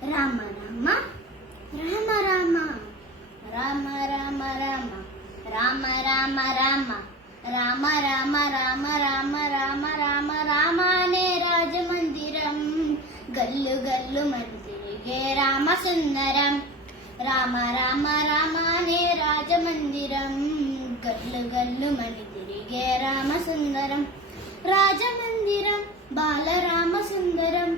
రామ రామ రామ రామ రామ రామ రామ రామ రామ రామ రామ రామ రామ రామ రామ రామ రామ అనే రాజమందిరం గల్లు గల్లు మని తిరిగే రామ సుందరం రామ రామ రామ అనే రాజమందిరం గల్లు గల్లు మని తిరిగే రామ సుందరం రాజమందిరం బాలరామ సుందరం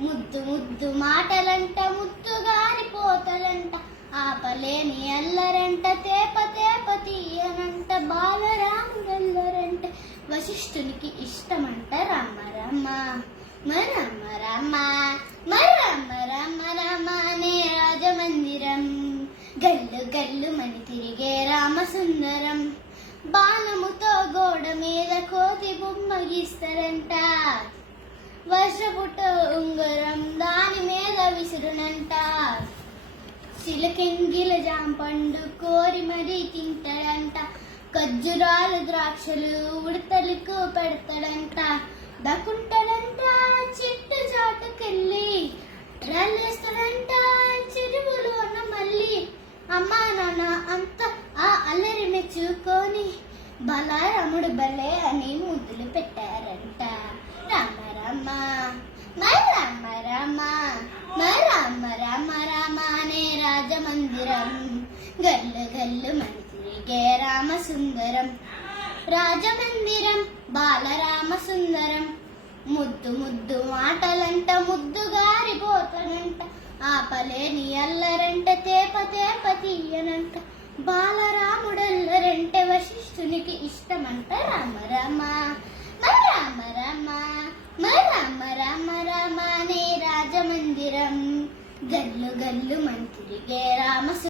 ముద్దు ముద్దు మాటలంట ముద్దుగారి పోతలంట ఆపలేని అల్లరంట తేప తేప తీయనంట బాలరాముడల్లరంట వశిష్ఠునికి ఇష్టమంట రామ రామ రామ రామ రామ రామ రామ అనే రాజమందిరం గల్లు గల్లు మని తిరిగే రామ సుందరం బాణముతో గోడ మీద కోతి బొమ్మ గీస్తారంట వర్షపుట ఉంగరం దాని మీద విసురునంట చిలకెంగిల జాంపండు కోరి మరీ తింటాడంట ఖర్జూరాలు ద్రాక్షలు ఉడతలకు పెడతాడంట దక్కుంటాడంట చెట్టు చాటుకెళ్ళి రాళ్ళేస్తాడంట చెరువులోన మళ్ళీ అమ్మా నాన్న అంతా ఆ అల్లరి మెచ్చుకొని బలరాముడు బలే అని ముద్దులు పెట్టారంట రామ రామ రామ రామ రామ రామ రామ అనే రాజమందిరం గల్లు గల్లు మని తిరిగే రామ సుందరం రాజమందిరం బాలరామ సుందరం ముద్దు ముద్దు మాటలంట ముద్దుగారి పోతనంట ఆపలేని అల్లరంట తేప తేప తీయనంట బాలరాముడల్లరంటే వశిష్ఠునికి ఇష్టమంట రామ రామ రామ రామ రామ రామ రామ అనే రాజమందిరం గల్లు గల్లు మని తిరిగే రామ